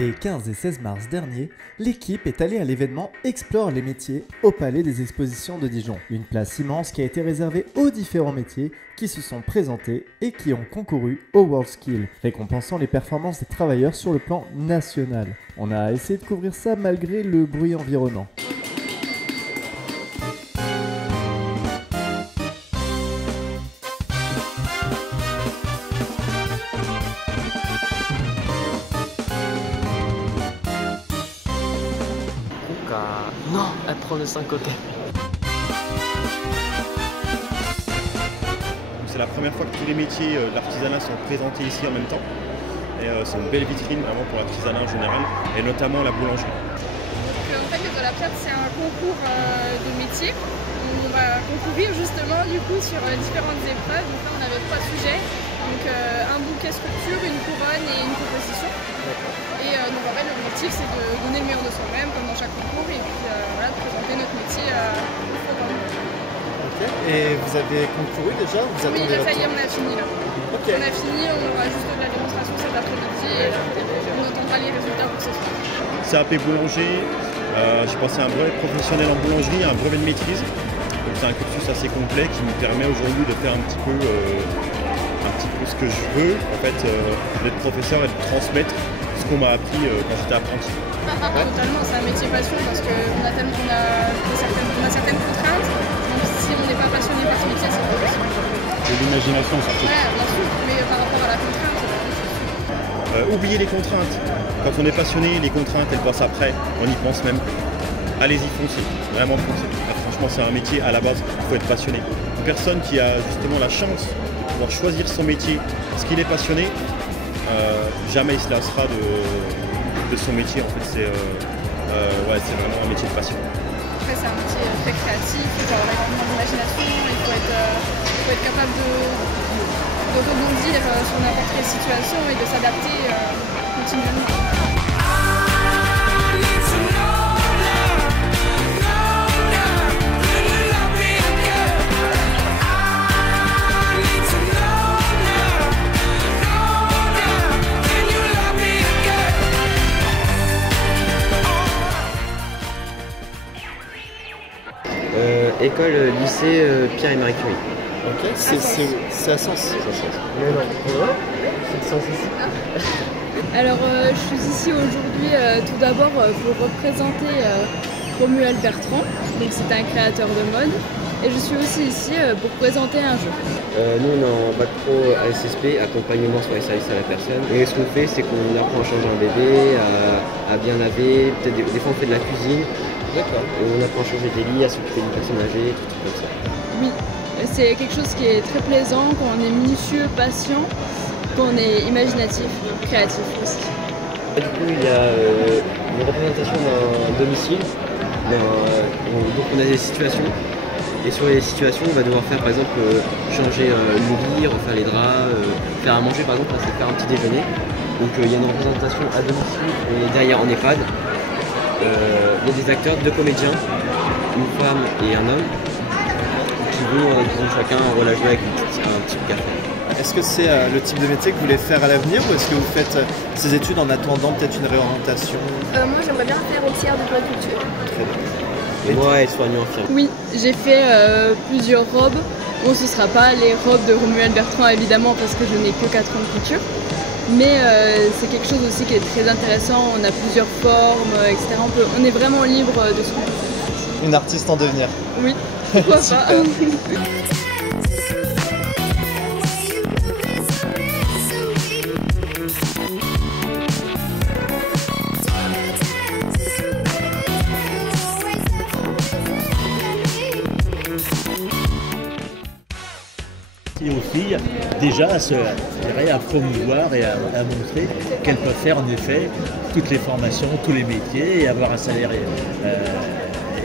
Les 15 et 16 mars dernier, l'équipe est allée à l'événement Explore les métiers au Palais des Expositions de Dijon. Une place immense qui a été réservée aux différents métiers qui se sont présentés et qui ont concouru au WorldSkill, récompensant les performances des travailleurs sur le plan national. On a essayé de couvrir ça malgré le bruit environnant. Non, elle prend le 5 côtés. C'est la première fois que tous les métiers de l'artisanat sont présentés ici en même temps. Et c'est une belle vitrine vraiment pour l'artisanat en général, et notamment la boulangerie. En fait, les Olympiades, c'est un concours de métiers. On va concourir justement du coup sur différentes épreuves. Donc là, on avait 3 sujets. Donc un bouquet sculpture, une couronne et une composition. Et donc en fait, l'objectif, c'est de donner le meilleur de soi-même, comme dans chaque concours, et puis voilà, de présenter notre métier au forum. Okay. Et vous avez concouru déjà? Oui, là, ça y est, on a fini là. Okay. On a fini, on aura juste de la démonstration cet après-midi et on entendra les résultats pour ce soir. CAP boulanger, j'ai passé un brevet professionnel en boulangerie, un brevet de maîtrise. Donc c'est un cursus assez complet qui me permet aujourd'hui de faire un petit peu ce que je veux, en fait, d'être professeur et de transmettre ce qu'on m'a appris quand j'étais apprenti. Totalement, c'est un métier passion parce qu'on a certaines contraintes. Donc si on n'est pas passionné par ce métier, c'est pas possible. De l'imagination, surtout. Ouais, bien sûr, mais par rapport à la contrainte, oubliez les contraintes. Quand on est passionné, les contraintes, elles passent après. On y pense même. Allez-y, foncez. Vraiment foncez. Franchement, c'est un métier à la base. Il faut être passionné. Une personne qui a justement la chance de pouvoir choisir son métier, ce qu'il est passionné, jamais il se lassera de son métier. En fait, c'est vraiment un métier de passion. Après, c'est un métier très créatif, il faut avoir énormément d'imagination, il faut être capable de rebondir sur n'importe quelle situation et de s'adapter continuellement. École, lycée Pierre et Marie Curie. Ok, c'est à Sens. Mais non, c'est de Sens ici. Alors je suis ici aujourd'hui tout d'abord pour représenter Romuald Bertrand, donc c'est un créateur de mode, et je suis aussi ici pour présenter un jeu. Nous on est en bac pro ASSP, accompagnement sur les services à la personne, et ce qu'on fait c'est qu'on apprend à changer un bébé, à bien laver, peut-être des fois on fait de la cuisine. D'accord. Et on apprend à changer des lits, à s'occuper d'une personne âgée, tout comme ça. Oui, c'est quelque chose qui est très plaisant quand on est minutieux, patient, quand on est imaginatif, créatif aussi. Et du coup, il y a une représentation d'un domicile. Donc on a des situations. Et sur les situations, on va devoir faire par exemple changer le lit, refaire les draps, faire à manger par exemple, c'est faire un petit déjeuner. Donc il y a une représentation à domicile et derrière en EHPAD. Il y a des acteurs, 2 comédiens, une femme et un homme, qui ont chacun un rôle à jouer avec un petit café. Est-ce que c'est le type de métier que vous voulez faire à l'avenir ou est-ce que vous faites ces études en attendant peut-être une réorientation? Moi j'aimerais bien faire auxiliaire de puériculture. Très bien. Et moi, être-soignant infirmier. Oui, j'ai fait plusieurs robes. Bon, ce ne sera pas les robes de Romuald Bertrand évidemment parce que je n'ai que 4 ans de couture. Mais c'est quelque chose aussi qui est très intéressant, on a plusieurs formes, etc. On est vraiment libre de ce qu'on fait. Une artiste en devenir. Oui, pourquoi pas. Et aux filles déjà à promouvoir et à montrer qu'elles peuvent faire en effet toutes les formations, tous les métiers et avoir un salaire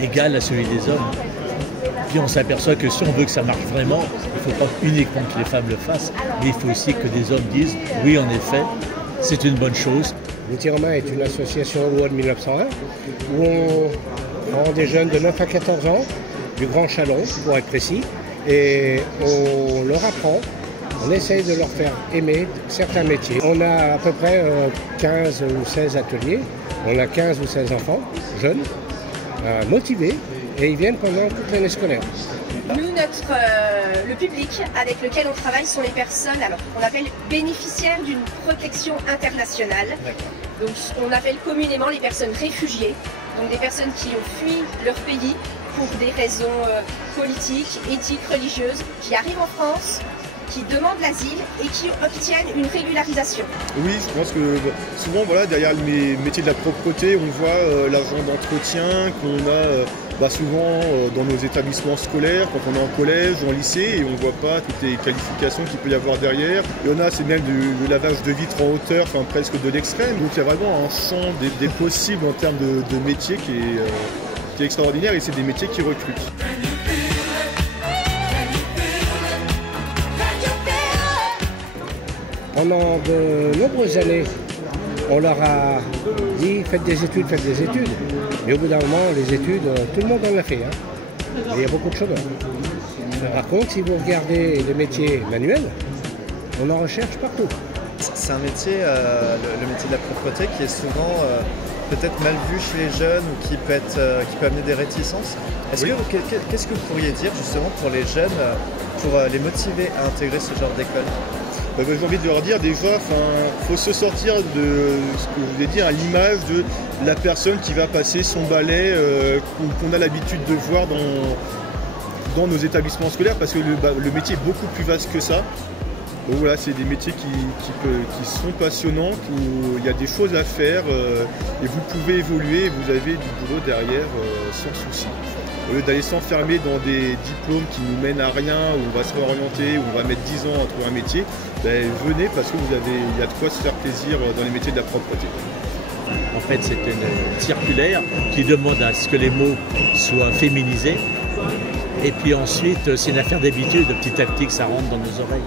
égal à celui des hommes. Puis on s'aperçoit que si on veut que ça marche vraiment, il ne faut pas uniquement que les femmes le fassent, mais il faut aussi que des hommes disent oui en effet, c'est une bonne chose. Métiers en main est une association loi de 1901 où on prend des jeunes de 9 à 14 ans, du Grand Chalon pour être précis, et on leur apprend On essaye de leur faire aimer certains métiers. On a à peu près 15 ou 16 ateliers. On a 15 ou 16 enfants, jeunes, motivés, et ils viennent pendant toute l'année scolaire. Nous, le public avec lequel on travaille sont les personnes qu'on appelle bénéficiaires d'une protection internationale. Donc, on appelle communément les personnes réfugiées, donc des personnes qui ont fui leur pays pour des raisons politiques, éthiques, religieuses, qui arrivent en France, qui demandent l'asile et qui obtiennent une régularisation. Oui, je pense que souvent, voilà, derrière les métiers de la propreté, on voit l'agent d'entretien qu'on a souvent dans nos établissements scolaires, quand on est en collège ou en lycée, et on ne voit pas toutes les qualifications qu'il peut y avoir derrière. Il y en a, c'est même du lavage de vitres en hauteur, enfin presque de l'extrême. Donc il y a vraiment un champ des possibles en termes de métiers qui est extraordinaire, et c'est des métiers qui recrutent. Pendant de nombreuses années, on leur a dit faites des études. Mais au bout d'un moment, les études, tout le monde en a fait. Et il y a beaucoup de chômeurs. Par contre, si vous regardez les métiers manuels, on en recherche partout. C'est un métier, le métier de la propreté, qui est souvent peut-être mal vu chez les jeunes ou qui peut amener des réticences. Qu'est-ce que vous pourriez dire justement pour les jeunes, pour les motiver à intégrer ce genre d'école? J'ai envie de leur dire déjà, il faut se sortir de ce que je vous ai dit, l'image de la personne qui va passer son balai qu'on a l'habitude de voir dans nos établissements scolaires, parce que le métier est beaucoup plus vaste que ça. Donc voilà, c'est des métiers qui sont passionnants, où il y a des choses à faire et vous pouvez évoluer, vous avez du boulot derrière sans souci. Au lieu d'aller s'enfermer dans des diplômes qui nous mènent à rien, où on va se réorienter, où on va mettre 10 ans à trouver un métier, venez parce que il y a de quoi se faire plaisir dans les métiers de la propreté. En fait, c'est une circulaire qui demande à ce que les mots soient féminisés. Et puis ensuite, c'est une affaire d'habitude, petit à petit, que ça rentre dans nos oreilles.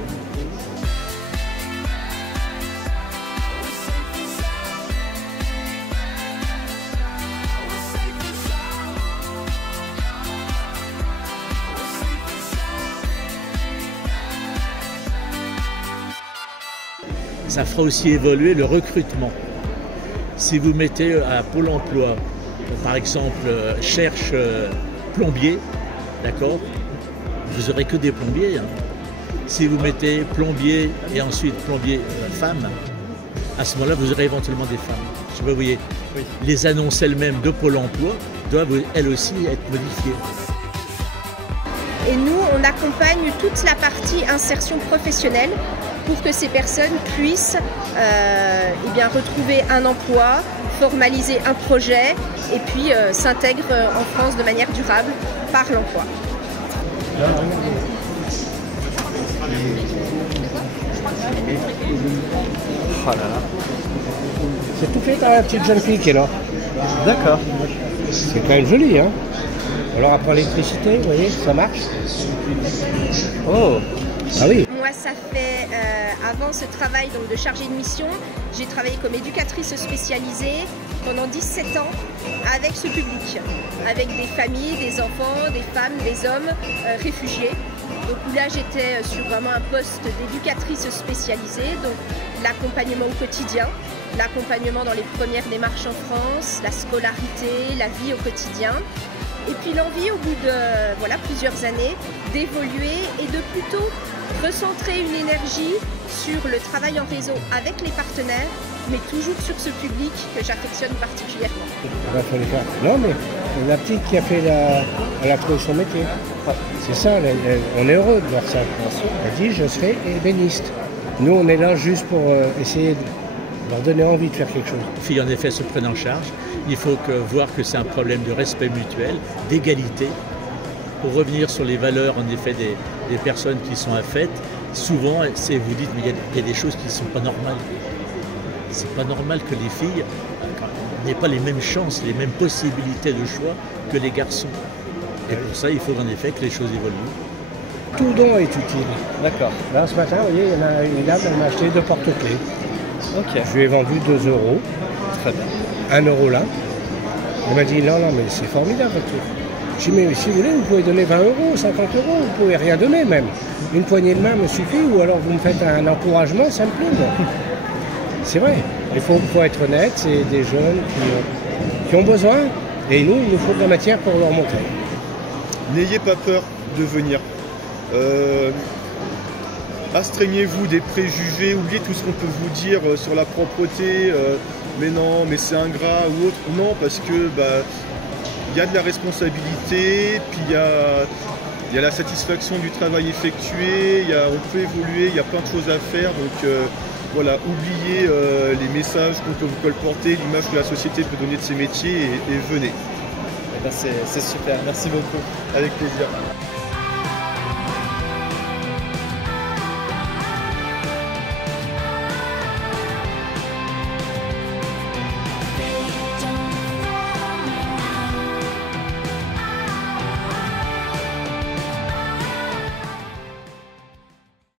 Ça fera aussi évoluer le recrutement. Si vous mettez à Pôle emploi, par exemple, cherche plombier, d'accord, vous n'aurez que des plombiers. Si vous mettez plombier et ensuite plombier femme, à ce moment-là, vous aurez éventuellement des femmes. Je sais pas, vous voyez, les annonces elles-mêmes de Pôle emploi doivent elles aussi être modifiées. Et nous, on accompagne toute la partie insertion professionnelle pour que ces personnes puissent retrouver un emploi, formaliser un projet et puis s'intègrent en France de manière durable par l'emploi. Oh là là. C'est tout fait par la petite jeune fille qui est là. D'accord. C'est quand même joli, hein. Alors après l'électricité, vous voyez, ça marche. Oh. Ah oui. Moi, ça fait, avant ce travail donc, de chargée de mission, j'ai travaillé comme éducatrice spécialisée pendant 17 ans avec ce public, avec des familles, des enfants, des femmes, des hommes réfugiés. Donc là, j'étais sur vraiment un poste d'éducatrice spécialisée, donc l'accompagnement au quotidien, l'accompagnement dans les premières démarches en France, la scolarité, la vie au quotidien. Et puis l'envie, au bout de plusieurs années, d'évoluer et de plutôt recentrer une énergie sur le travail en réseau avec les partenaires, mais toujours sur ce public que j'affectionne particulièrement. Non, mais la petite qui a fait elle a trouvé son métier. C'est ça, on est heureux de voir ça. Elle dit, je serai ébéniste. Nous, on est là juste pour essayer de leur donner envie de faire quelque chose. Les filles, en effet, se prennent en charge. Il faut voir que c'est un problème de respect mutuel, d'égalité. Pour revenir sur les valeurs, en effet, des personnes qui sont affaites, souvent, vous dites, mais il y a des choses qui ne sont pas normales. C'est pas normal que les filles n'aient pas les mêmes chances, les mêmes possibilités de choix que les garçons. Et pour ça, il faut en effet que les choses évoluent. Tout don est utile. D'accord. Là, ce matin, vous voyez, il y en a une dame, elle m'a acheté 2 porte-clés. Ok. Je lui ai vendu 2 €. Très bien. 1 € là. Elle m'a dit, non, mais c'est formidable votre truc. J'ai dit, mais si vous voulez, vous pouvez donner 20 €, 50 €, vous pouvez rien donner même. Une poignée de main me suffit, ou alors vous me faites un encouragement, ça me plaît, moi. C'est vrai, il faut être honnête, c'est des jeunes qui ont besoin, et nous, il nous faut de la matière pour leur montrer. N'ayez pas peur de venir. Astreignez-vous des préjugés, oubliez tout ce qu'on peut vous dire sur la propreté, mais non, mais c'est ingrat ou autre. Non, parce que y a de la responsabilité, puis il y a la satisfaction du travail effectué, on peut évoluer, il y a plein de choses à faire. Donc voilà, oubliez les messages qu'on peut vous colporter, l'image que la société peut donner de ces métiers et venez. C'est super, merci beaucoup. Avec plaisir.